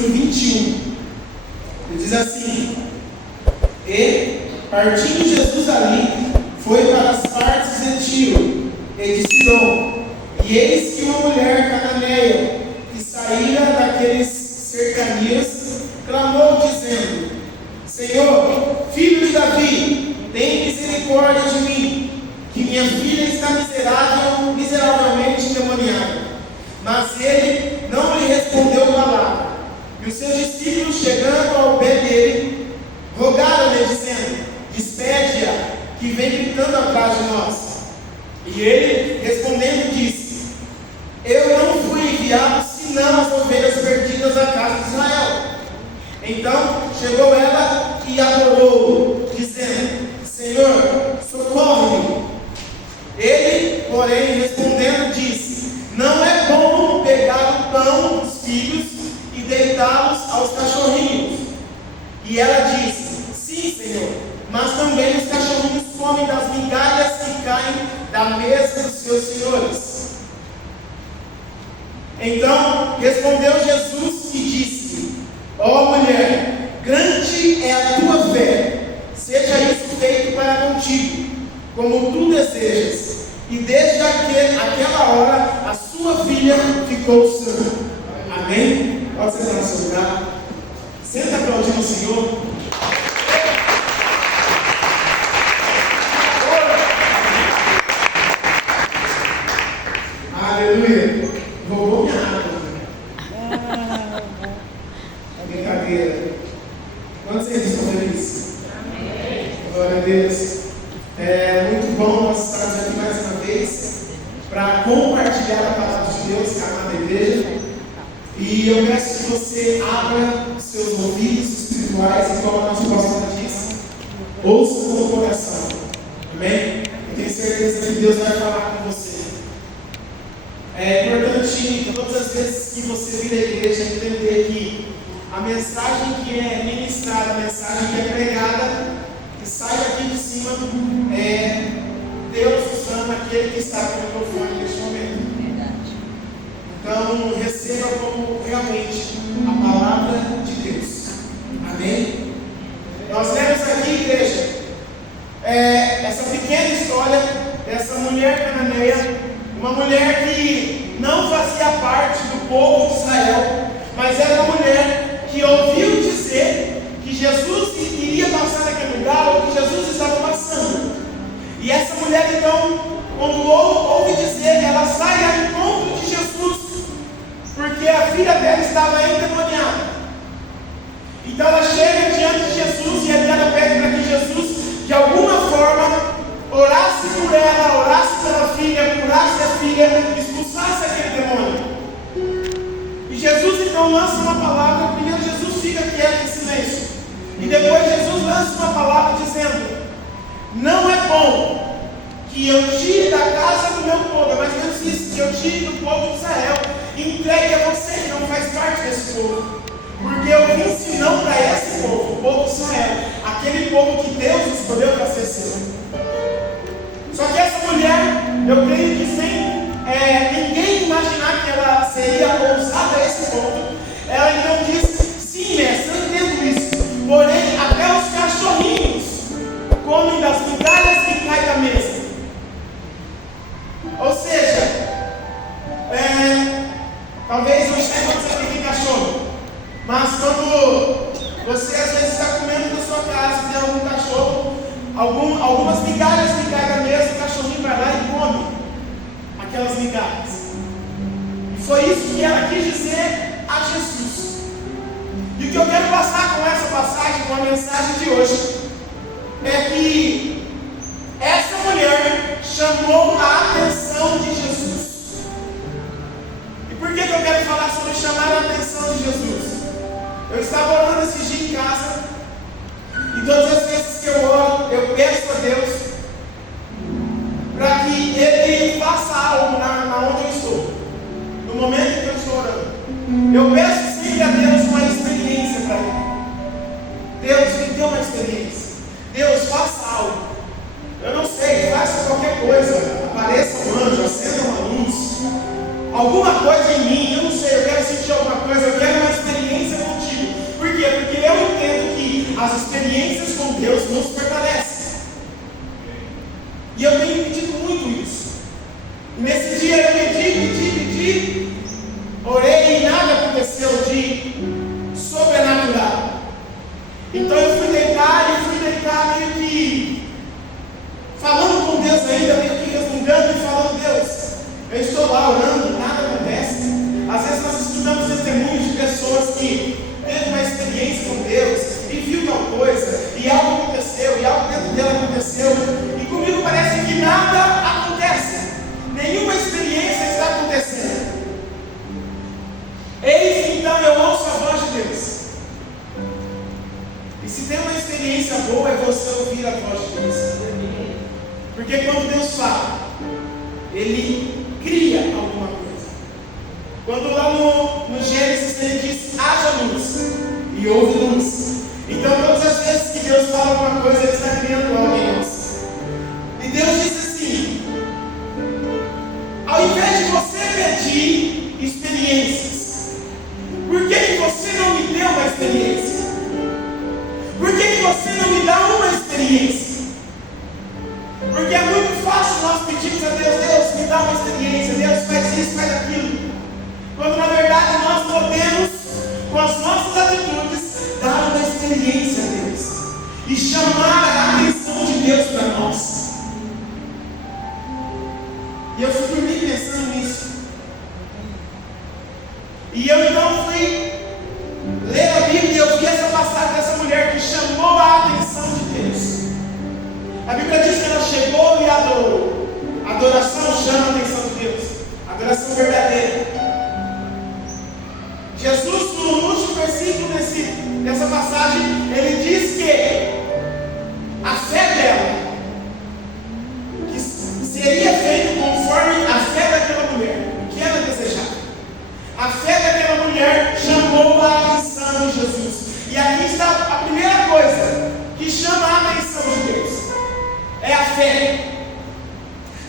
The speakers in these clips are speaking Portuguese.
versículo 21. Ele diz assim: e, partindo Jesus ali, foi para as partes de Tiro e de Sidom. E eis que uma mulher cananeia, que saíra daqueles cercanias, clamou, dizendo: Senhor, filho de Davi, tem misericórdia de mim, que minha filha está miseravelmente endemoniada. Mas ele não lhe respondeu palavra. E os seus discípulos, chegando ao pé dele, rogaram-lhe, dizendo: despede-a, que vem gritando atrás de nós. E ele, respondendo, disse: eu não fui enviado senão as ovelhas perdidas da casa de Israel. Então chegou ela e adorou, dizendo: Senhor, socorre-me. Ele, porém, respondendo, disse: não é bom pegar o pão dos filhos e deitá-los aos cachorrinhos. E ela disse: sim, Senhor, mas também os cachorrinhos comem das migalhas que caem da mesa dos seus senhores. Então respondeu Jesus e disse: ó mulher, grande é a tua fé, seja isso feito para contigo, como tu desejas. E desde aquela hora a sua filha ficou sã. Amém? Pode sentar no seu lugar. Senta aplaudindo o Senhor. Aleluia. Roubou minha água. Brincadeira. Quantos vocês estão felizes? Amém. Glória a Deus. É muito bom nós estarmos aqui mais uma vez para compartilhar a palavra de Deus com a amada igreja. E eu peço que você abra os seus ouvidos espirituais, igual a nossa pastora diz, ouça com o coração. Amém? Eu tenho certeza que Deus vai falar com você. É importante, todas as vezes que você vir à igreja, entender que a mensagem que é ministrada, a mensagem que é pregada, que sai daqui de cima, é Deus usando aquele que está com o microfone neste momento. Verdade. Então, receba como realmente a palavra de Deus. Amém? Nós temos aqui, igreja, essa pequena história dessa mulher cananeia, uma mulher que não fazia parte do povo de Israel, mas era uma mulher que ouviu dizer que Jesus iria passar naquele lugar, ou que Jesus estava passando. E essa mulher, então, quando ouve dizer, ela sai ao encontro de Jesus, porque a filha dela estava endemoniada. Então ela chega diante de Jesus e ela pede para que Jesus, de alguma forma, orasse por ela, orasse pela filha, curasse a filha, expulsasse aquele demônio. E Jesus então lança uma palavra. Primeiro Jesus fica quieto em silêncio, e depois Jesus lança uma palavra dizendo: não é bom que eu tire da casa do meu povo, mas Deus disse que eu tire do povo de Israel e entregue a você que não faz parte desse povo, porque eu vim senão para esse povo, o povo de Israel, aquele povo que Deus escolheu para ser seu. Só que essa mulher, eu creio que sem ninguém imaginar que ela seria ousada a esse ponto, ela então disse: sim, mestre, eu entendo isso, porém até os cachorrinhos comem das migalhas que caem da mesa. Ou seja, talvez hoje está acontecendo aqui cachorro, mas quando você às vezes está comendo na sua casa, tem algum cachorro, algumas migalhas que caem da mesa, o cachorrinho vai lá e come aquelas migalhas. E foi isso que ela quis dizer a Jesus. E o que eu quero passar com essa passagem, com a mensagem de hoje, é que essa mulher chamou a atenção de Jesus. E por que eu quero falar sobre chamar a atenção de Jesus? Eu estava orando esse dia em casa, e todas as vezes que eu oro, eu peço a Deus para que Ele faça algo na onde eu estou, no momento em que eu estou orando. Eu peço sempre a Deus uma experiência para Ele. Deus, me dê uma experiência. Deus, faça algo. Eu não sei, faça qualquer coisa. Apareça um anjo, acenda uma luz, alguma coisa em mim, eu não sei, eu quero sentir alguma coisa, eu quero uma experiência com Porque quando Deus fala, Ele cria alguma coisa. Quando lá no Gênesis Ele diz, haja luz, e houve luz. Então todas as vezes que Deus fala alguma coisa, Ele está criando algo em nós. E Deus diz assim, ao invés de você pedir experiências, por que você não me deu uma experiência? Por que você não me dá uma experiência? Porque é muito fácil nós pedirmos a Deus, Deus me dá uma experiência, Deus faz isso, faz aquilo. Quando na verdade nós podemos, com as nossas atitudes, dar uma experiência a Deus e chamar a atenção de Deus para nós. E eu fui dormir pensando nisso. E eu então fui ler a Bíblia e eu vi essa passagem dessa mulher que chamou a atenção de Deus. A Bíblia diz que ela chegou e adorou. Adoração chama a atenção de Deus. Adoração verdadeira. Jesus, no último versículo dessa passagem, ele diz que a fé dela que seria feita conforme a fé daquela mulher, o que ela desejava. A fé daquela mulher chamou a atenção de Jesus. E aqui está a primeira coisa que chama a atenção de Deus. É a fé.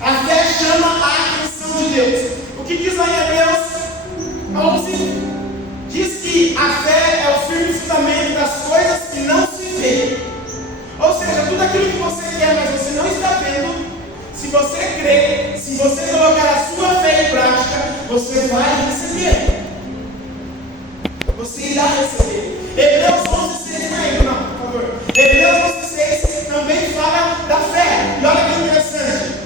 A fé chama a atenção de Deus. O que diz lá em Hebreus 11? Diz que a fé é o firme fundamento das coisas que não se vê. Ou seja, tudo aquilo que você quer, mas você não está vendo, se você crer, se você colocar a sua fé em prática, você vai receber. Você irá receber. Hebreus 11:6, não, por favor. Hebreus 11:6 também fala da fé. E olha que interessante.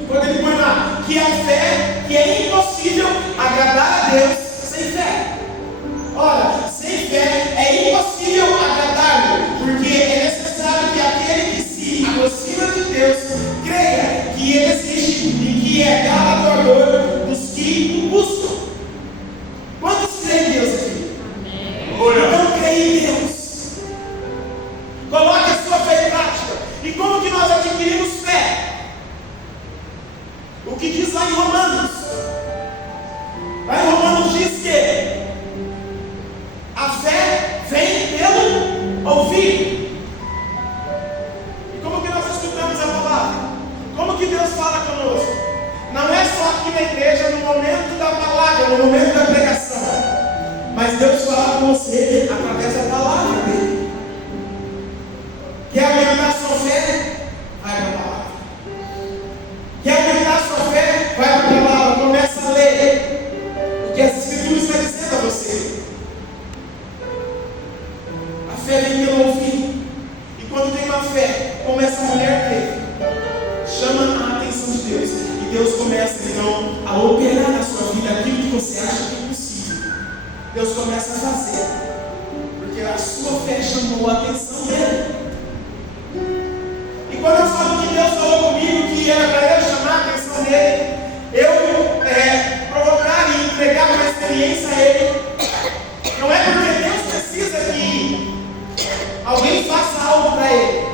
Enquanto ele põe lá, que a fé, que é impossível agradar a Deus sem fé. Ora, sem fé é impossível agradar-lhe, porque é necessário que aquele que se aproxima de Deus creia que Ele existe e que é galardoador dos que o buscam. Quantos creem em Deus aqui? Então creia em Deus. Coloque a sua fé em prática. E como que nós adquirimos fé? O que diz lá em Romanos? Lá em Romanos diz que a fé vem pelo ouvir. E como que nós escutamos a palavra? Como que Deus fala conosco? Não é só aqui na igreja, no momento da palavra, no momento da pregação, mas Deus fala com você através da palavra dele. Quer aumentar a sua fé? Vai para a palavra. Quer aumentar a sua fé? Vai para a palavra. Começa a ler o que as Escrituras estão dizendo a você. A fé vem pelo ouvir. E quando tem uma fé, como essa mulher teve, chama a atenção de Deus. E Deus começa então a operar na sua vida aquilo que você acha que é impossível. Deus começa a fazer. Porque a sua fé chamou a atenção dele. E quando eu falo que Deus falou comigo que era para eu chamar a atenção dele, eu provocar e entregar uma experiência a ele, não é porque Deus precisa que alguém faça algo para ele,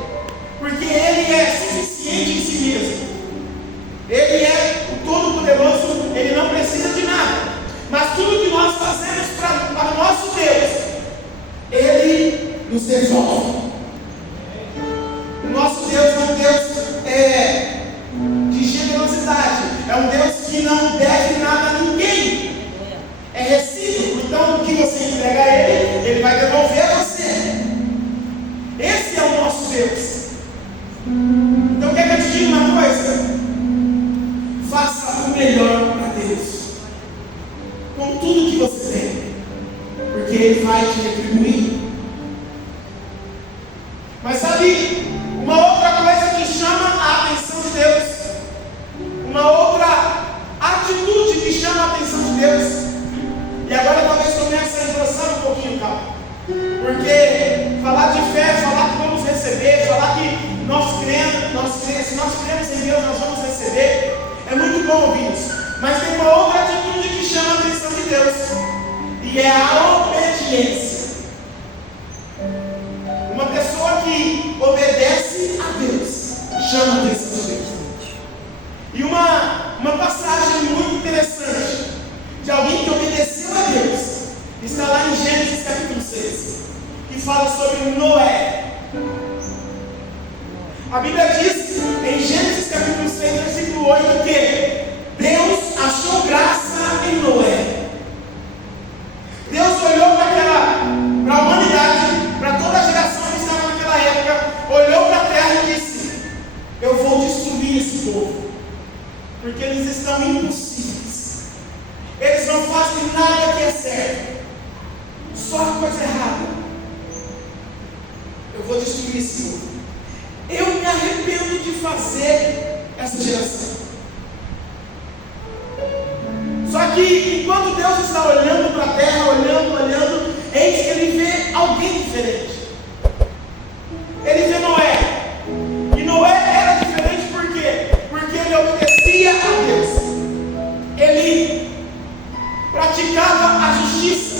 porque ele é suficiente em si mesmo. Ele é o Todo-Poderoso, ele não precisa de nada. Mas tudo que nós fazemos para o nosso Deus, ele nos devolve. O nosso Deus é um Deus de generosidade, é um Deus que não deve nada a ninguém. É recíproco. Então o que você entrega a ele, ele vai devolver a você. Esse é o nosso Deus. Então quer que eu te diga uma coisa? Faça o melhor para Deus, com tudo que você tem, porque Ele vai te retribuir. Mas sabe, uma outra coisa que chama a atenção de Deus, uma outra atitude que chama a atenção de Deus, e agora talvez comece a engrossar um pouquinho, calma, porque falar de fé, falar que vamos receber, falar que se nós cremos em Deus, nós vamos receber, é muito bom ouvir isso. Mas tem uma outra atitude que chama a atenção de Deus, e é a obediência. Uma pessoa que obedece a Deus chama a atenção de Deus. vocês, que fala sobre Noé. A Bíblia diz em Gênesis capítulo 6, versículo 8, que Deus achou graça em Noé. Deus olhou para a humanidade, para toda a geração que estava naquela época, olhou para a terra e disse: eu vou destruir esse povo, porque eles estão impossíveis, eles não fazem nada que é certo, só coisa errada. Eu vou destruir esse povo. Eu me arrependo de fazer essa geração. Só que enquanto Deus está olhando para a terra, olhando, eis que ele vê alguém diferente. Ele vê Noé. E Noé era diferente por quê? Porque ele obedecia a Deus. Ele praticava a justiça.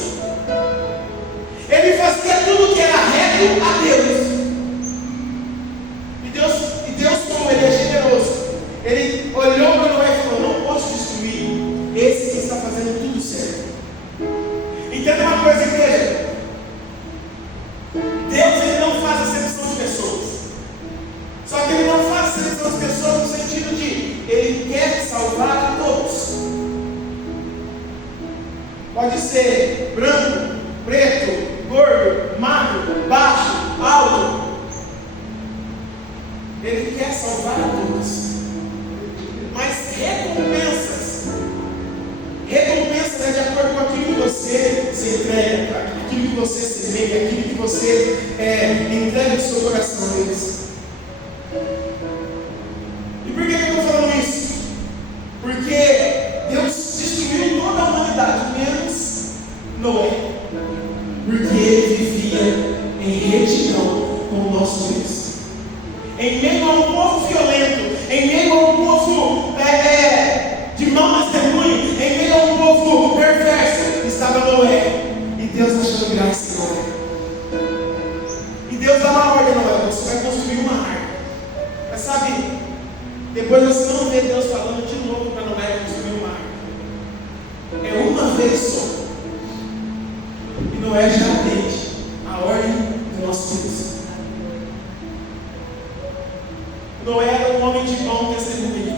Ele fazia tudo que era reto a Deus. E Deus, como ele é generoso, ele olhou para Noé e falou: não posso destruir esse que está fazendo tudo certo. Entenda uma coisa, igreja. Deus, ele não faz acepção de pessoas. Só que ele não faz acepção de pessoas no sentido de ele quer salvar a todos. Pode ser branco, preto, gordo, magro, baixo, alto. Ele quer salvar a todos. Mas recompensas é de acordo com aquilo que você se entrega, aquilo que você semeia, aquilo que você entrega do seu coração a Deus. E por que eu estou falando isso? Porque Deus destruiu toda a humanidade, menos Noé. Porque ele vivia em retidão com o nosso Deus. Em meio a um povo violento, em meio a um povo de mau testemunho, em meio a um povo perverso, estava Noé. E Deus achou graça em Noé. E Deus dá uma ordem a Noé: você vai construir uma arca. Mas sabe, depois você não vê Deus falando de novo para Noé construir uma arca. É uma vez só. E Noé já atende a ordem do nosso Deus. Noé era um homem de bom testemunho.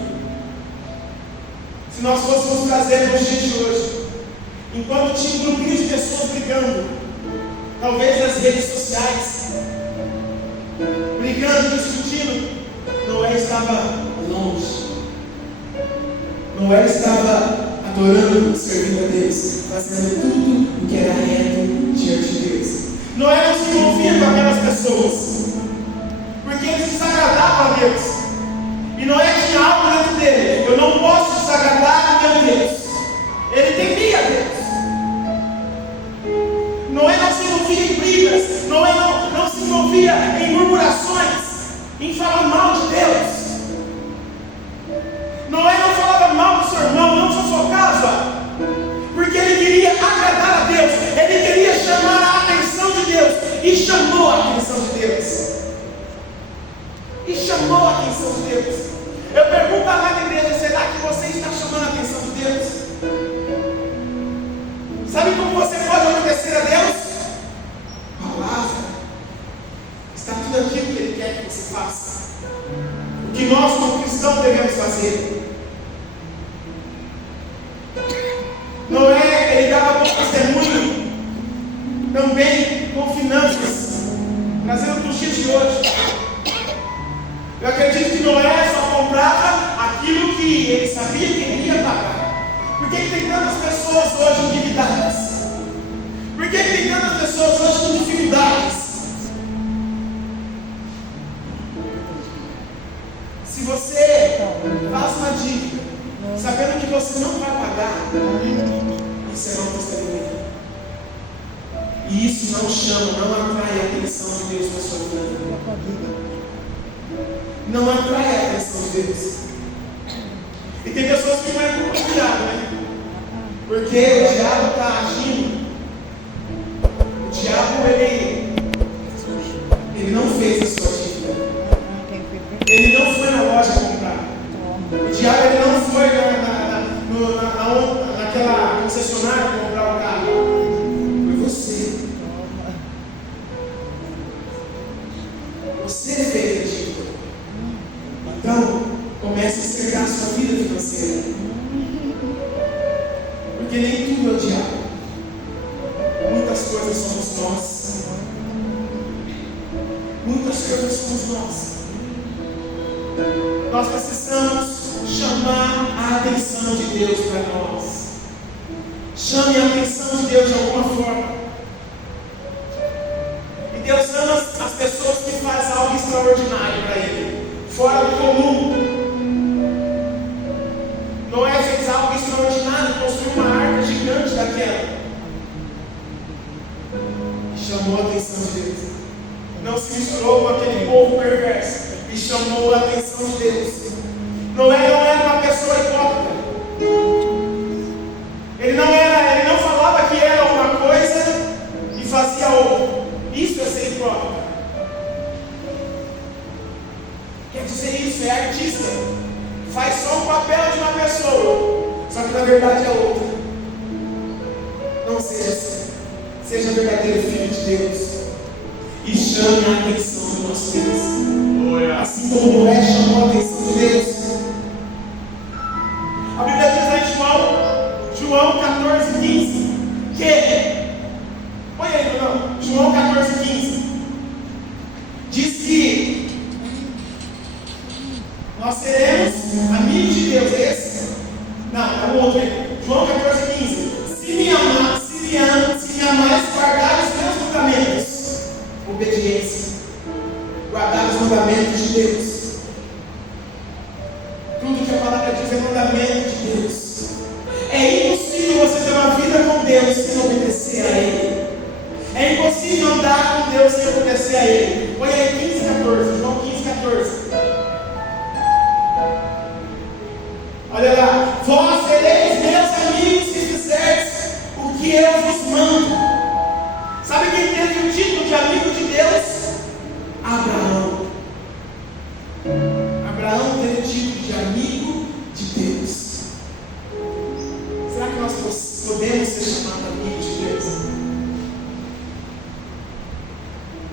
Se nós fôssemos trazer nos dias de hoje, enquanto tinha um grupinho de pessoas brigando, talvez nas redes sociais, brigando, discutindo, Noé estava longe. Noé estava adorando, servindo a Deus, fazendo tudo o que era reto diante de Deus. Noé não se envolvia com aquelas pessoas, porque eles desagradavam a Deus. E Noé tinha algo dentro dele: eu não posso desagradar a meu Deus. Ele temia a Deus. Noé não se envolvia em brigas. Noé não se envolvia em murmurações, em falar mal de Deus. Noé não falava mal do seu irmão, não fofocava, porque ele queria agradar a Deus. Ele queria chamar a atenção de Deus. E chamou a atenção de Deus. E chamou a atenção de Deus. Eu pergunto lá na igreja: será que você está chamando a atenção de Deus? Sabe como você pode obedecer a Deus? Palavra. Está tudo aquilo que Ele quer que você faça. O que nós, como cristãos, devemos fazer. Noé, ele dava bom testemunho também com finanças, trazendo para os dias de hoje. Eu acredito que Noé só comprava aquilo que ele sabia que ele ia pagar. Por que tem tantas pessoas hoje endividadas? Por que tem tantas pessoas hoje com dificuldades? Se você faz uma dívida, sabendo que você não vai pagar, isso é mau testemunho. E isso não chama, não atrai a atenção de Deus na sua vida. Não atrai a atenção de Deus. E tem pessoas que não é culpa do diabo, né? Porque o diabo está agindo. O diabo, ele não fez a sua dívida. Ele não foi na loja comprar. O diabo, ele não foi naquela concessionária comprar o carro. Foi você. somos nós. Muitas coisas somos nós. Nós precisamos chamar a atenção de Deus para nós. Chame a atenção de Deus de alguma forma. E Deus ama as pessoas que fazem algo extraordinário para Ele, fora do comum. Noé fez algo extraordinário, construiu uma arca gigante daquela. E chamou a atenção de Deus. Não se misturou com aquele povo perverso. E chamou a atenção de Deus. Noé não era uma pessoa hipócrita. Ele não falava que era uma coisa e fazia outra. Isso é ser hipócrita. Quer dizer, isso é artista. Faz só o papel de uma pessoa, só que na verdade é outra. Não seja assim. Seja verdadeiro filho de Deus e chame a atenção do nosso Deus. Assim como Noé chamou a atenção de Deus. A Bíblia diz lá em João 14:15 que, põe aí, não, João 14:15 diz que nós seremos amigos de Deus. É esse? Não, é o outro aí. João 14:15. Se me amais, guardar os meus mandamentos. Obediência. Guardar os mandamentos de Deus. Tudo que a palavra diz é mandamento de Deus. É impossível você ter uma vida com Deus sem obedecer a Ele. É impossível andar com Deus sem obedecer a Ele. Olha aí 15:14. João 15:14. Olha lá. Vós sereis meus amigos se fizerdes o que eu vos mando. Sabe quem teve o título de amigo de Deus? Abraão. Abraão teve o título de amigo de Deus. Será que nós podemos ser chamados amigos de Deus?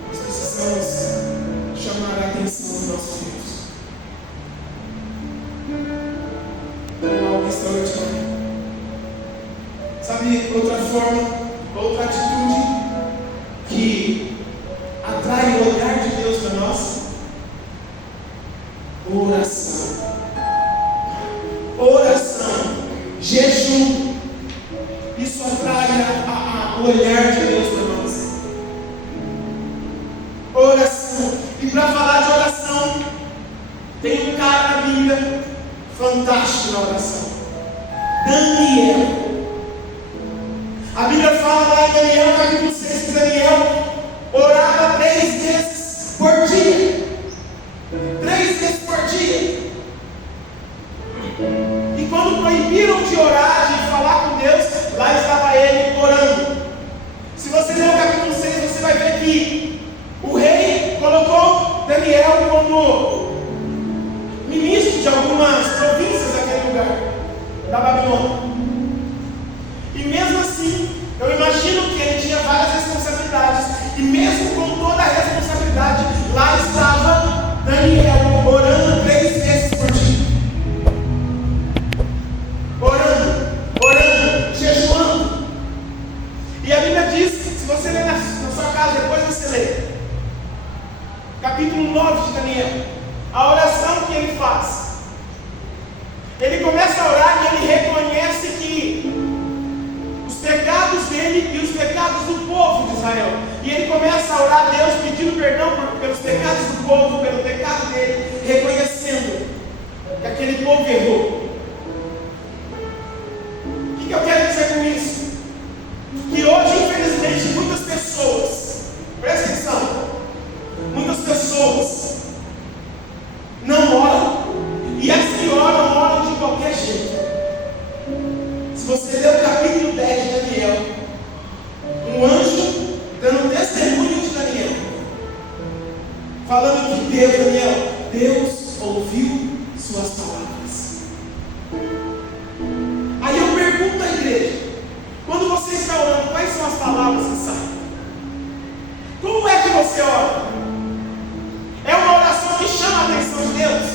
Nós precisamos chamar a atenção dos nossos filhos. Como algo extraordinário. Sabe, outra forma, outra atitude que atrai o olhar de Deus para nós? Oração. Oração. Jejum. Isso atrai o olhar de Deus para nós. Oração. E para falar de oração, tem um cara na Bíblia fantástico na oração. Daniel. A Bíblia fala lá em Daniel, capítulo 6, que Daniel orava 3 vezes por dia. 3 vezes por dia. E quando proibiram de orar, de falar com Deus, lá estava ele orando. Se você ler o capítulo 6, você vai ver que o rei colocou Daniel como ministro de algumas províncias daquele lugar, da Babilônia. E mesmo assim, eu imagino que ele tinha várias responsabilidades. E mesmo com toda a responsabilidade, lá estava Daniel orando 3 vezes por dia. Orando, jejuando. E a Bíblia diz, se você ler na sua casa, depois você lê. Capítulo 9 de Daniel. A oração que ele faz. Ele começa a orar e ele reconhece que os pecados dele e os pecados do povo de Israel. E ele começa a orar a Deus pedindo perdão pelos pecados do povo, pelo pecado dele, reconhecendo que aquele povo errou. O que eu quero dizer com isso? Que hoje, infelizmente, muitas pessoas, presta atenção, muitas pessoas não oram, e as que oram de qualquer jeito. Se você ler o capítulo 10 de Daniel, um anjo dando testemunho de Daniel, falando que Deus ouviu suas palavras. Aí eu pergunto à igreja, quando você está orando, quais são as palavras que saem? Como é que você ora? É uma oração que chama a atenção de Deus?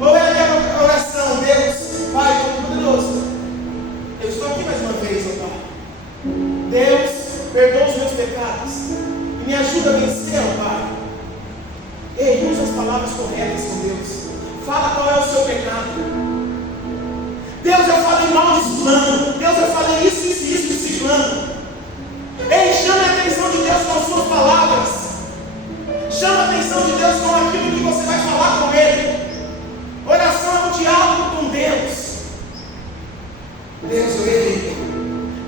Ou é aquela oração, Deus, Pai Todo-Poderoso, eu estou aqui mais uma vez, ó Pai. Deus, perdoa os meus pecados. pecados. E me ajuda a vencer, ó Pai. Ei, usa as palavras corretas com Deus. Fala qual é o seu pecado. Deus, eu falei mal de fulano. Deus, eu falei isso de ciclano. Ei, chame a atenção de Deus com as suas palavras. Chame a atenção de Deus com aquilo que você vai falar com Ele. Oração é um diálogo com Deus. Deus, eu errei.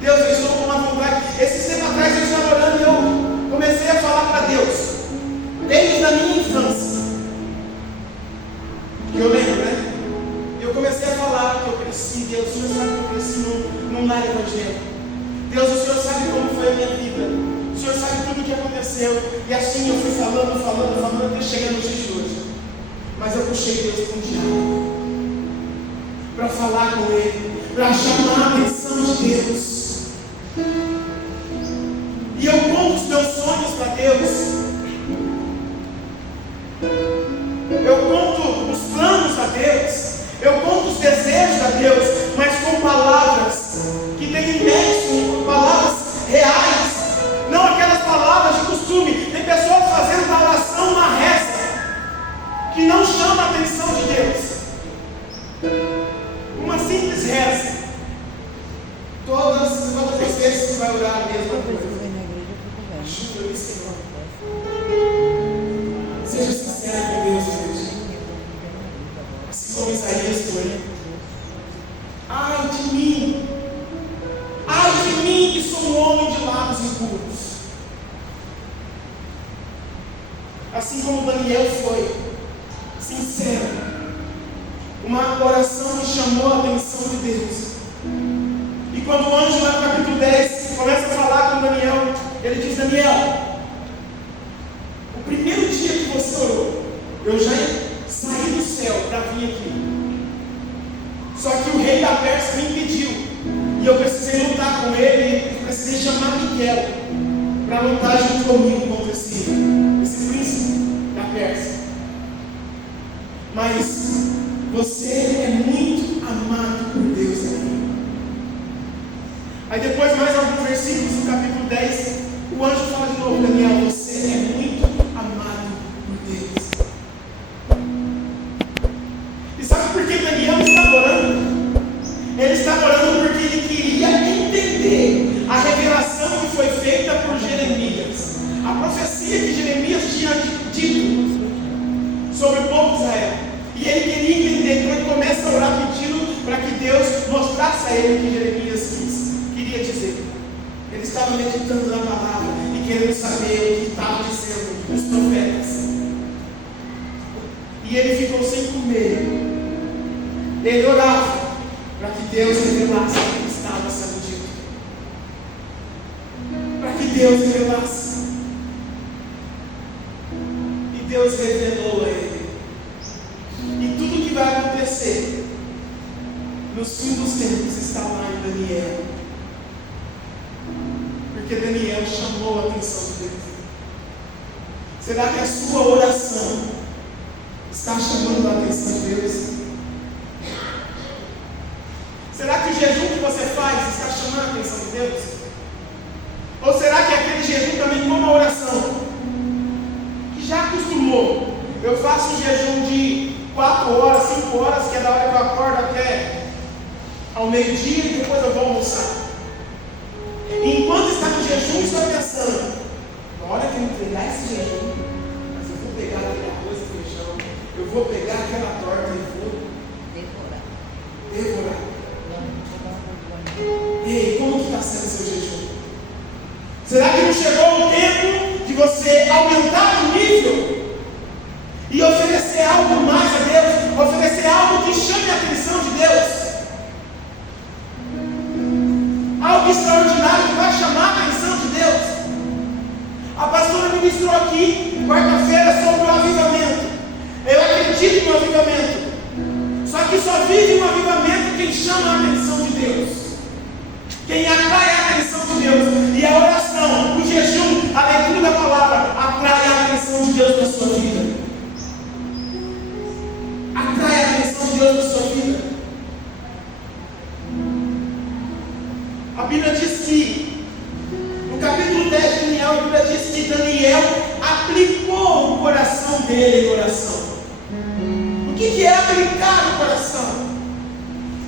Deus, eu estou com uma vontade. Esse tempo atrás eu estava orando e eu comecei a falar para Deus. Desde a minha infância. Que eu lembro, né? Eu comecei a falar que eu cresci. Deus, o Senhor sabe que eu cresci num lar evangélico. Deus, o Senhor sabe como foi a minha vida. O Senhor sabe tudo o que aconteceu. E assim eu fui falando até chegar nos dias de hoje. Mas eu puxei Deus para um diálogo. Para falar com Ele. Para chamar a atenção de Deus. E eu conto os meus sonhos para Deus. Eu conto os planos a Deus. Eu conto os desejos a Deus. Mas com palavras que têm imenso, palavras reais. Não aquelas palavras de costume. Tem pessoas fazendo da oração uma reza que não chama a atenção de Deus. Uma simples reza. Todas as vezes que vai orar a mesma coisa. Ajuda-me, Senhor. Seja sincero com Deus hoje. Assim como Isaías foi. Ai de mim. Ai de mim que sou um homem de lábios impuros. Assim como Daniel foi. Sincero. Uma oração que chamou a atenção de Deus. E quando o anjo lá no capítulo 10 começa a falar com Daniel, ele diz: Daniel, o primeiro dia que você orou, eu já saí do céu para vir aqui. Só que o rei da Pérsia me impediu. E eu precisei lutar com ele, precisei chamar Miguel para lutar junto comigo contra esse príncipe da Pérsia. Mas você é muito amado por Deus, amigo. Aí depois, mais alguns versículos no capítulo 10, o anjo fala de novo: Daniel, você é muito amado por Deus. E sabe por que Daniel está orando? Ele está orando porque ele queria entender a revelação que foi feita por Jeremias. A profecia que Jeremias tinha dito sobre o povo de Israel. E ele queria entender, então ele começa a orar pedindo para que Deus mostrasse a ele o que Jeremias queria dizer. Ele estava meditando na palavra e querendo saber o que estava dizendo os profetas. E ele ficou sem comer. Ele orava para que Deus revelasse o que estava sendo dito. Para que Deus revelasse. E Deus revelou a ele. E tudo que vai acontecer nos fins dos tempos está lá em Daniel. Porque Daniel chamou a atenção de Deus. Será que a sua oração está chamando a atenção de Deus? Será que o jejum que você faz está chamando a atenção de Deus? Ou será que aquele jejum também, como a oração, que já acostumou? Eu faço um jejum de 4 horas, 5 horas, que é da hora que eu acordo até ao meio-dia e depois eu vou almoçar. E enquanto está no jejum, estou pensando: na hora que eu entregar esse jejum, mas eu vou pegar aquele arroz e feijão, eu vou pegar aquela torta e vou devorar. Ei, como que está sendo o seu jejum? Será que não chegou o tempo de você aumentar o nível e oferecer algo mais a Deus? Oferecer algo que chame a atenção de Deus? Algo extraordinário que vai chamar a atenção de Deus. A pastora ministrou aqui quarta-feira sobre o avivamento. Eu acredito no avivamento. Só que só vive um avivamento quem chama a atenção de Deus, quem atrai a atenção de Deus. E a oração, o jejum, a leitura da palavra atrai a atenção de Deus na sua vida. Atrai a atenção de Deus na sua vida. A Bíblia diz que no capítulo 10 de Daniel nele em oração. O que é aplicar no coração?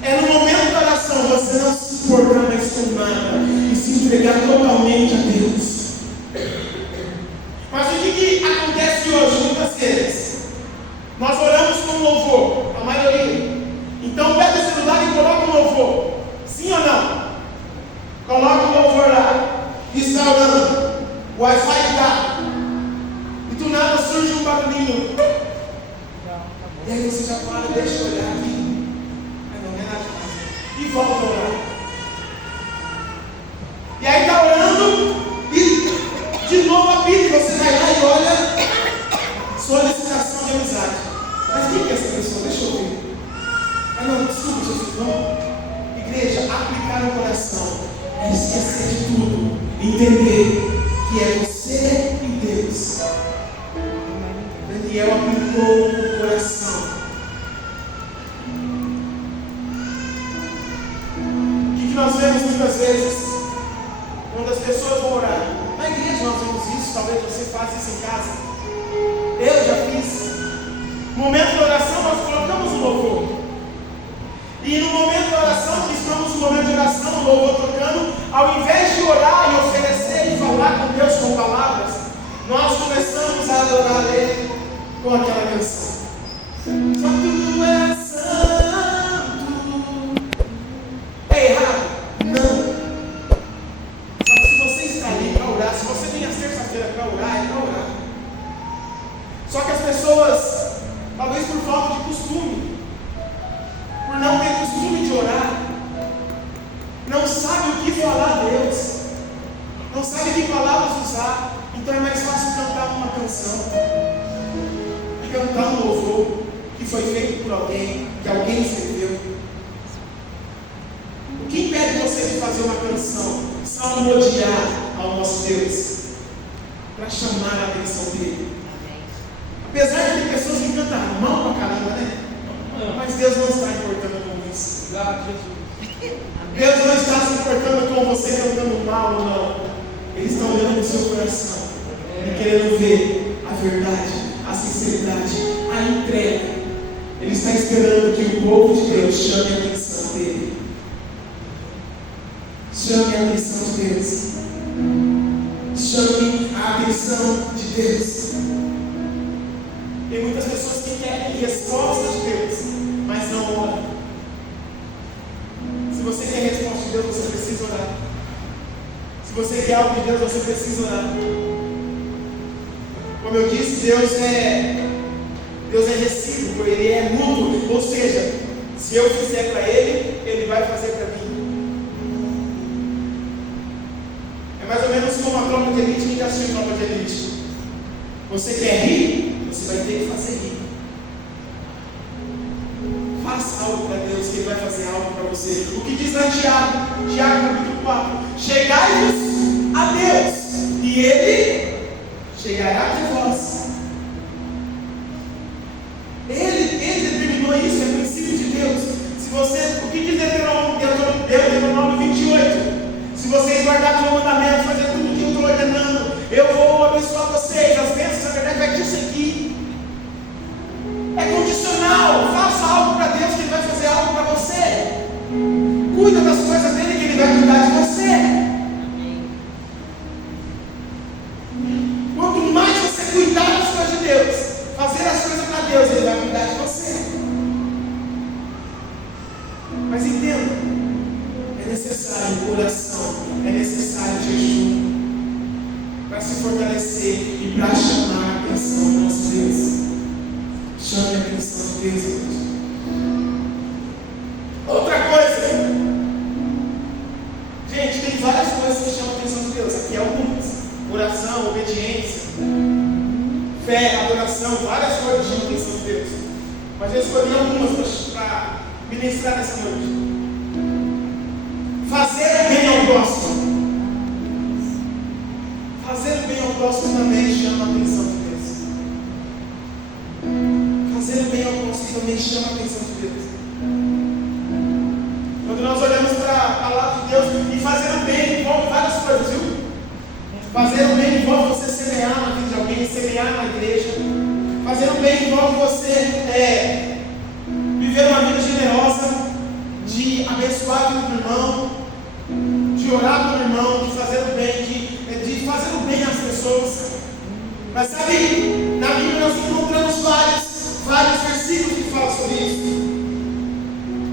É no momento da oração você não se importar mais com nada e se entregar totalmente a Deus. Mas o que acontece hoje, muitas vezes? Nós oramos com louvor, a maioria. Então pega o celular e coloca o louvor. Sim ou não? Coloca o louvor lá. Está orando. O Wi-Fi está. E do nada surge um barulhinho. E aí você já fala, deixa eu olhar aqui. Não é nada mais. E volta a orar. E aí está orando e de novo apita. E você vai lá e olha solicitação de amizade. Mas quem que é essa pessoa? Deixa eu ver. Ah não, desculpa, Jesus, não. Igreja, aplicar no coração é esquecer de tudo, entender que é você e Deus. Daniel aplicou no coração. O que nós vemos muitas vezes quando as pessoas vão orar? Na igreja nós vemos isso, talvez você faça isso em casa. Eu já fiz. No momento da oração nós colocamos o louvor. E no momento da oração, que estamos no momento de oração, o louvor tocando, ao invés de orar e oferecer e falar com Deus com palavras, nós começamos a adorar Ele com aquela canção. Só tu és santo. É errado? Não. Só que se você está ali para orar, se você tem a terça-feira para orar, é para orar. Só que as pessoas, talvez por falta de costume, por não ter costume de orar, não sabe o que falar a Deus, não sabe que palavras usar. Então é mais fácil cantar uma canção, cantar um louvor que foi feito por alguém, que alguém escreveu. O que impede você de fazer uma canção, salmodiar ao nosso Deus, para chamar a atenção dele? Apesar de ter pessoas que cantam mal pra caramba, né? Mas Deus não está importando com isso. Deus não está se importando com você cantando mal ou não. Ele está olhando no seu coração e querendo ver a verdade, a sinceridade, a entrega. Ele está esperando que o povo de Deus chame a atenção dele. Chame a atenção de Deus. Chame a atenção de Deus. Tem muitas pessoas que querem resposta de Deus, mas não oram. Se você quer resposta de Deus, você precisa orar. Se você quer algo de Deus, você precisa orar. Como eu disse, Deus é recíproco, Ele é mútuo. Ou seja, se eu fizer para Ele, Ele vai fazer para mim. É mais ou menos como a tropa de elite. Quem já assistiu tropa de elite? Você quer rir? Você vai ter que fazer rir. Faça algo para Deus, que Ele vai fazer algo para você. O que diz lá em Tiago capítulo 4: chegai-vos a Deus, e Ele chegará até vós. Ele determinou isso, é princípio de Deus. Se você, o que diz Deuteronômio 28? Se vocês guardarem o meu mandamento, fazer tudo o que eu estou ordenando, eu vou abençoar vocês. As bênçãos, na verdade, vai te seguir. É condicional. Faça algo para Deus, que Ele vai fazer algo para você. Cuida das coisas dele, que Ele vai cuidar de você. Quanto mais você cuidar das coisas de Deus, fazer as coisas para Deus, Ele vai cuidar de você. Mas entenda, é necessário oração, é necessário jejum para se fortalecer e para chamar a atenção do nosso Deus. Chame a atenção de Deus. Outra coisa, gente, tem várias coisas que chamam a atenção de Deus. Aqui algumas: oração, obediência, fé, adoração, várias coisas chamam a atenção de Deus. Mas eu escolhi algumas para ministrar nessa noite. Fazer o bem ao próximo. Fazer o bem ao próximo também chama a atenção de Deus. Fazer o bem ao próximo também chama a atenção de Deus. Quando nós olhamos para a palavra de Deus, e fazer o bem envolve várias coisas, viu? Fazer o bem envolve você semear na vida de alguém, semear na igreja. Fazer o bem envolve você viver uma vida generosa, de abençoar o irmão, de orar pelo irmão, de fazer o bem, de fazer o bem às pessoas. Mas sabe, na Bíblia nós encontramos vários versículos que falam sobre isso.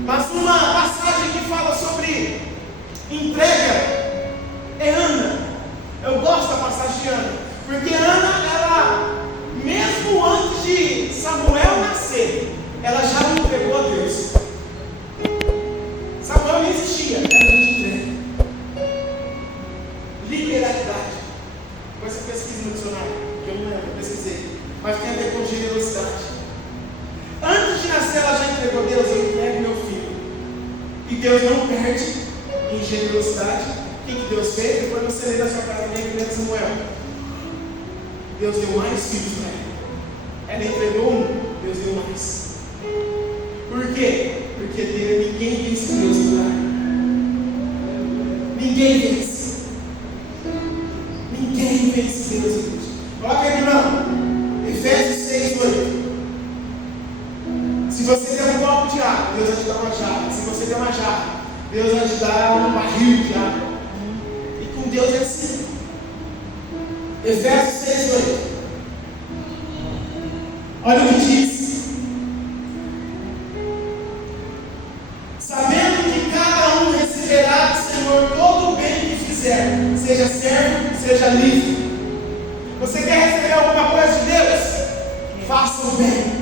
Mas uma passagem que fala sobre entrega é Ana. Eu gosto da passagem de Ana, porque Ana, ela, mesmo antes de Samuel nascer, ela já o entregou a Deus. Samuel não existia, era de entrega. Liberalidade. Depois você pesquisa no dicionário, que eu não lembro, eu pesquisei. Mas tem a ver com generosidade. Antes de nascer, ela já entregou a Deus, eu entrego meu filho. E Deus não perde em generosidade. O que Deus fez? Depois você lê da sua casa também, 1 Samuel. Deus deu mais filhos para ela. Ela entregou um, Deus deu mais. Por quê? Porque ninguém vence Deus no lar. Ninguém vence. Ninguém vence Deus em Deus. Coloca aí, irmão. Efésios 6:8. Se você der um copo de água, Deus vai te dar uma jarra. Se você der uma jarra, Deus vai te dar um barril de água. E com Deus é assim. Efésios 6:8. Olha o que diz. Sabendo que cada um receberá do Senhor todo o bem que fizer, seja servo, seja livre. Você quer receber alguma coisa de Deus? Faça o bem.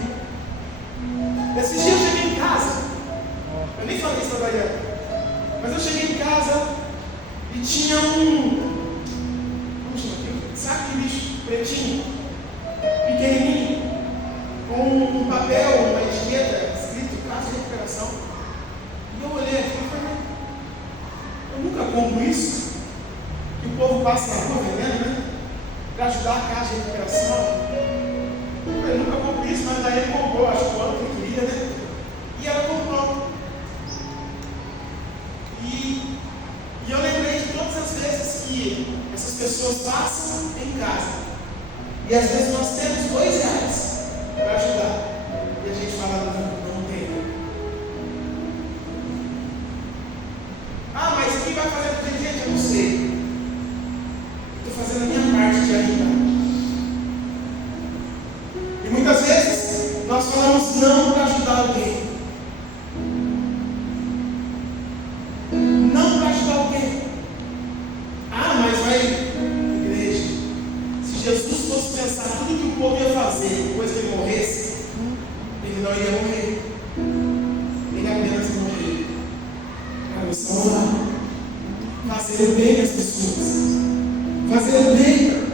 Esses dias eu cheguei em casa. Eu nem falei isso trabalhando. Mas eu cheguei em casa e tinha vamos chamar aqui, saco de lixo pretinho, pequenininho, com um papel, uma etiqueta escrito caso de recuperação. E eu olhei aqui e falei, eu nunca compro isso, que o povo passa na rua vendendo, né? Para ajudar a casa de recuperação. Eu nunca compro isso, mas daí ele comprou, acho que o ano que ele queria, né? E ela comprou. E eu lembrei de todas as vezes que essas pessoas passam em casa. E às vezes nós temos R$2 para ajudar. E a gente fala, não tem. Ah, mas o que vai fazer com a gente? Eu não sei. Estou fazendo a minha parte de ajudar. E muitas vezes nós falamos não para ajudar alguém. Não para ajudar alguém. Ah, mas vai, igreja. Se Jesus fosse pensar tudo que o povo ia fazer depois que ele morresse, ele não ia morrer. Ele apenas ia morrer para nos salvar. Fazer o bem às pessoas. Fazer o bem.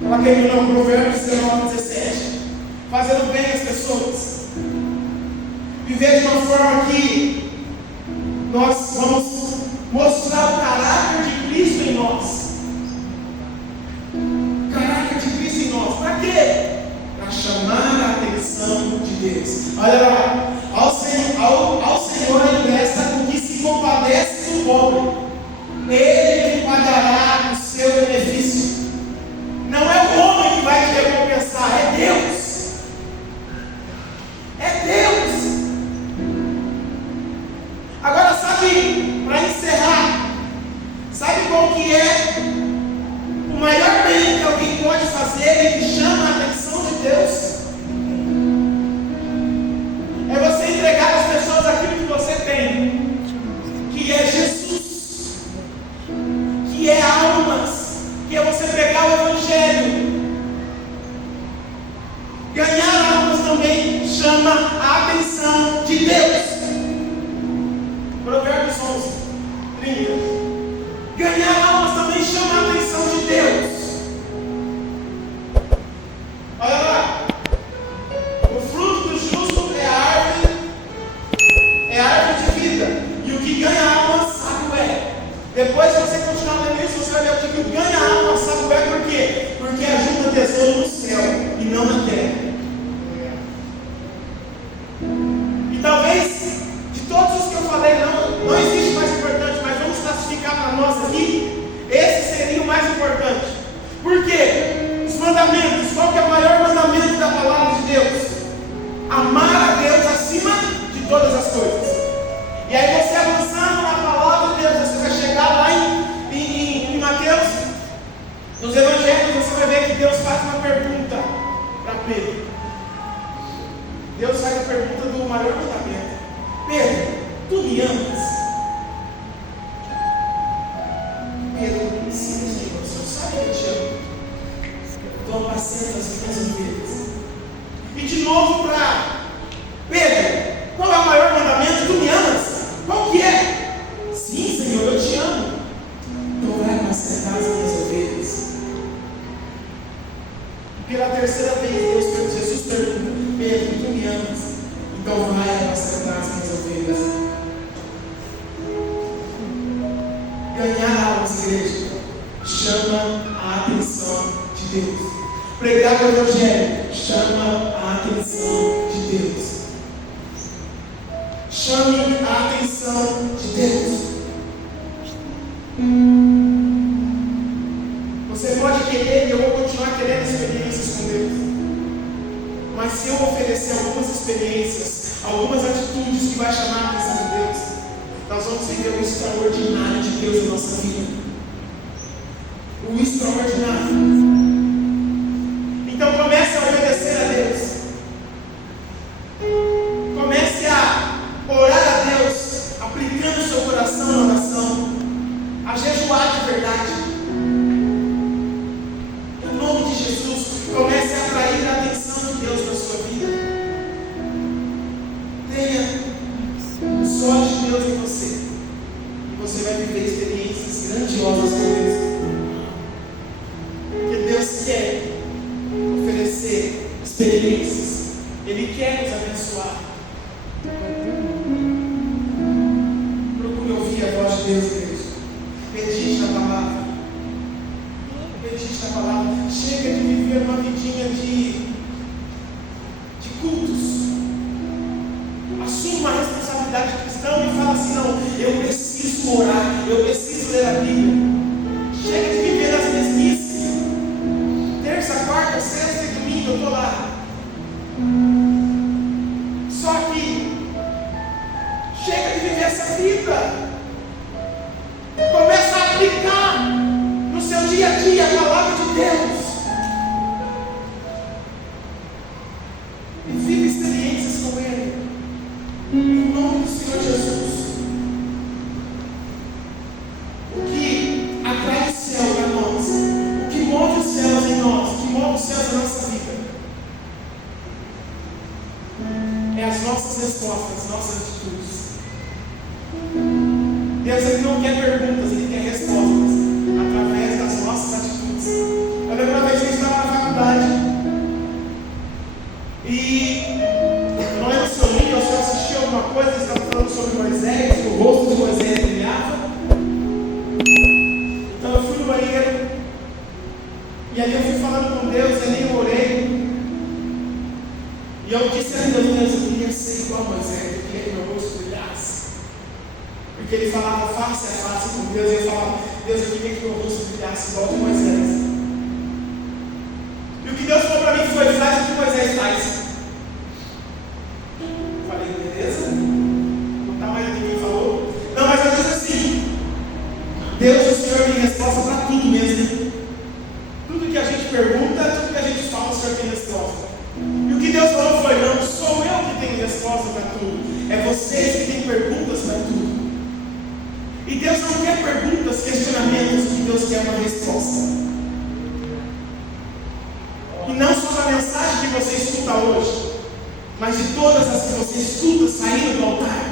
Coloca aí no Provérbios 19:17. Fazer o bem às pessoas. Viver de uma forma que nós vamos mostrar o caráter de Cristo em nós. O caráter de Cristo em nós. Para quê? Para chamar a atenção de Deus. Olha lá. Ao Senhor empresta com que se compadece do pobre. Ele lhe pagará o seu benefício. Não é o homem que vai te recompensar, é Deus. É Deus. Agora sabe, para encerrar, sabe qual que é o maior bem que alguém pode fazer e que chama a atenção de Deus? É você entregar às pessoas aquilo que você tem, que é Jesus, que é almas, que é você pregar o Evangelho. Ganhar almas também chama a atenção de Deus. Provérbios 11:30. Ganhar almas também chama a atenção de Deus. Olha lá. O fruto do justo é a árvore de vida. E o que ganha almas, sabe é. Depois, se você continuar lendo isso, você vai ver o que ganha almas, sabe é por quê? Porque ajuda tesouro no céu e não na terra. E talvez, de todos os que eu falei, não existe mais importante, mas vamos classificar para nós aqui, esse seria o mais importante. Por quê? Os mandamentos, qual que é o maior mandamento da palavra? você vai ver que Deus faz uma pergunta para Pedro. Deus faz a pergunta do maior mandamento: Pedro, tu me amas? Pedro, sim, Senhor, o Senhor sabe que eu te amo. Então apacenta as minhas ovelhas. E de novo para Pedro: qual é o maior mandamento? Tu me amas? Qual que é? Sim, Senhor, eu te amo. Então vai apacentar as minhas ovelhas. E pela terceira vez Jesus pergunta: Pedro, tu me amas? Então vai apacentar as minhas ovelhas. Ganhar almas, igreja, chama a atenção de Deus. Pregar o Evangelho chama a atenção de Deus. Chame a atenção de Deus. Você pode querer, e eu vou continuar querendo experiências com Deus. Mas se eu oferecer algumas experiências, algumas atitudes que vai chamar a atenção de Deus, nós vamos viver o extraordinário de Deus na nossa vida. O extraordinário. Então comece a obedecer a Deus. Comece a orar a Deus, aplicando o seu coração na oração, a jejuar de verdade. Em nome de Jesus, comece a atrair a atenção de Deus na sua vida. Tenha os olhos de Deus em você, e você vai viver experiências grandiosas com Deus. Porque Deus quer oferecer experiências, Ele quer nos abençoar. Procure ouvir a voz de Deus, igreja. Medite na palavra. Medite na palavra. Chega de viver uma vidinha de cultos. Assuma a responsabilidade cristã e fala assim: não, eu preciso orar, eu preciso ler a Bíblia. Chega de viver nas mesmices. Terça, quarta, sexta e domingo eu estou lá. Só que chega de viver essa vida. Começa a aplicar no seu dia a dia a palavra de Deus. E vive experiências com Ele. Em nome do Senhor Jesus. O que atrai o céu para nós, o que move os céus em nós, o que move os céus na nossa vida, é as nossas respostas, as nossas atitudes. Deus, Ele não quer perguntas, Ele quer respostas através das nossas atitudes. Eu lembro uma vez que eu estava na faculdade e não lembro se eu li ou se eu assisti alguma coisa, eles estavam falando sobre Moisés, que o rosto de Moisés brilhava. Então eu fui no banheiro e ali eu fui falando com Deus, e ali eu orei. E eu disse a Deus: eu queria ser igual a Moisés, eu queria que meu rosto brilhasse. Porque ele falava face a face com Deus, e eu falava: Deus, eu queria que meu rosto brilhasse igual a de Moisés. E o que Deus falou para mim foi: faz o que Moisés faz. Eu falei: beleza? Não está mais ninguém falou? Não, mas eu disse assim: Deus, o Senhor tem resposta para tudo mesmo. Tudo que a gente pergunta, tudo que a gente fala, o Senhor tem resposta. E o que Deus falou foi: não sou eu que tenho resposta para tudo, é vocês que têm perguntas para tudo. E Deus não quer perguntas, questionamentos, que Deus quer uma resposta. E não só da mensagem que você escuta hoje, mas de todas as que você escuta saindo do altar,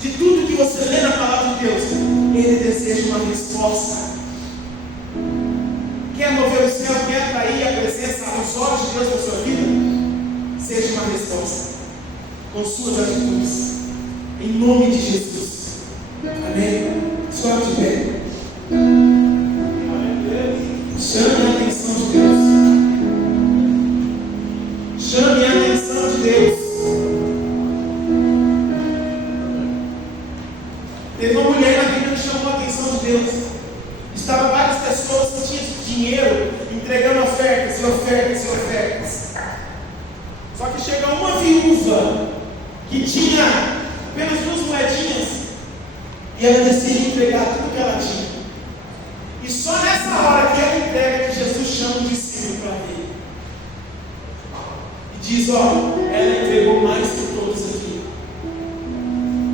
de tudo que você lê na palavra de Deus, Ele deseja uma resposta. Quer mover o céu, quer atrair a presença, os olhos de Deus na sua vida? Seja uma resposta com suas atitudes, em nome de Jesus. Amém? Só de pé. Chame a atenção de Deus. Chame a atenção de Deus. Teve uma mulher na Bíblia que chamou a atenção de Deus. Estavam várias pessoas que tinham dinheiro entregando ofertas e ofertas e ofertas. Só que chega uma viúva que tinha apenas 2 moedinhas e ela decide entregar tudo que ela tinha. E só nessa hora que ela entrega que Jesus diz: ó, ela entregou mais que todos aqui,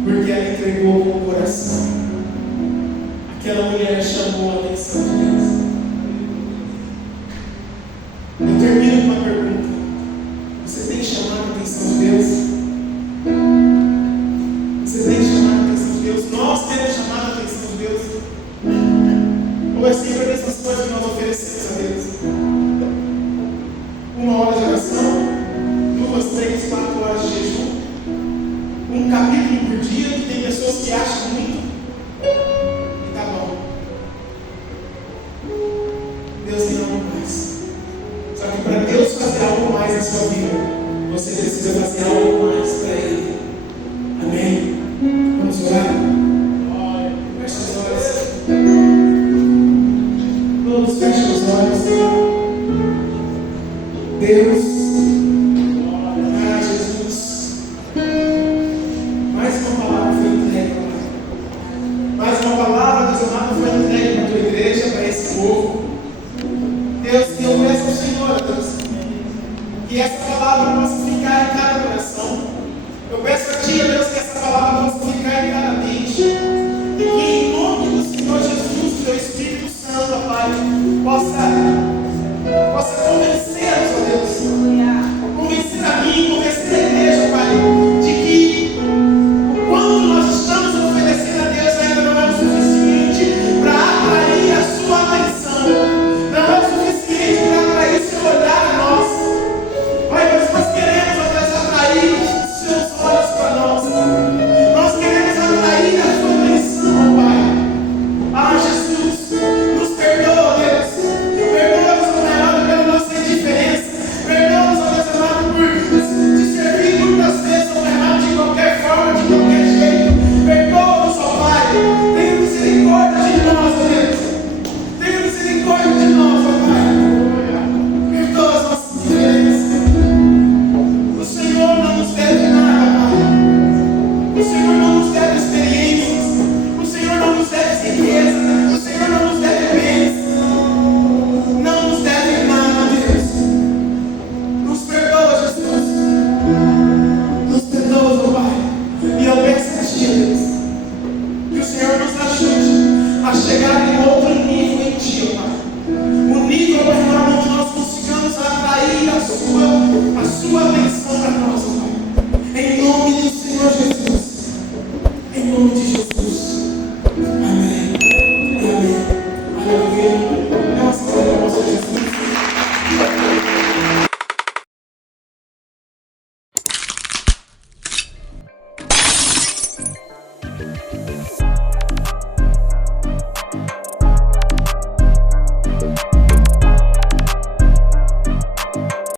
porque ela entregou com o coração. Aquela mulher chamou a atenção de Deus. Eu termino com uma pergunta: você tem chamado a atenção de Deus? Você tem chamado a atenção de Deus? Nós temos chamado a atenção de Deus? Ou é sempre a mesma coisa que nós oferecemos a Deus? 1 hora de oração, 2, 3, 4 horas de jejum, um capítulo por dia, que tem pessoas que acham muito, e tá bom. Deus tem algo mais. Só que para Deus fazer algo mais na sua vida, você precisa fazer algo mais para Ele. Amém? Vamos orar? Feche os olhos. Todos fechem os olhos. Deus, Jesus, mais uma palavra foi entregue, mais uma palavra, Deus amado, foi entregue para a tua igreja, para esse povo. Deus, eu peço ao Senhor, Deus, que essa palavra possa ficar em cada coração. Eu peço a Ti, Deus, que essa palavra possa ficar em cada mente, e que em nome do Senhor Jesus, que o Espírito Santo, Pai, possa